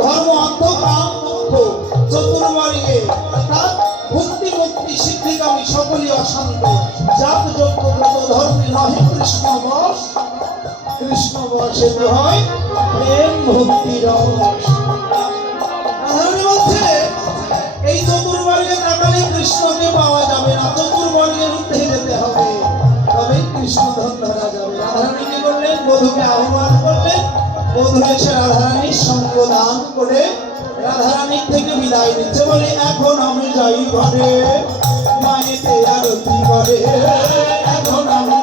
ধর্ম অর্থ কাম মোক্ষ চতুর্বর্গে অর্থাৎ ভক্তি মুক্তি সিদ্ধিকামী সকলই অশান্ত জাত যোগ্য ব্রত ধর্মী নহে কৃষ্ণ বসে হয় প্রেম ভক্তি রস। বলছে এই চতুর্বর্গে তাকালে কৃষ্ণকে পাওয়া যাবে না, চতুর্বর্গের ঊর্ধ্বে যেতে হবে, তবে কৃষ্ণ ধন ধরা যাবে। রাধারানী কি করলেন? বধূকে আহ্বান করলেন। বধূ এসে রাধারানীর সঙ্গ দান করে রাধারানীর থেকে বিদায় নিচ্ছে, বলে এখন আমি যাই ঘরে, মায়েতে আরতি করে, এখন আমি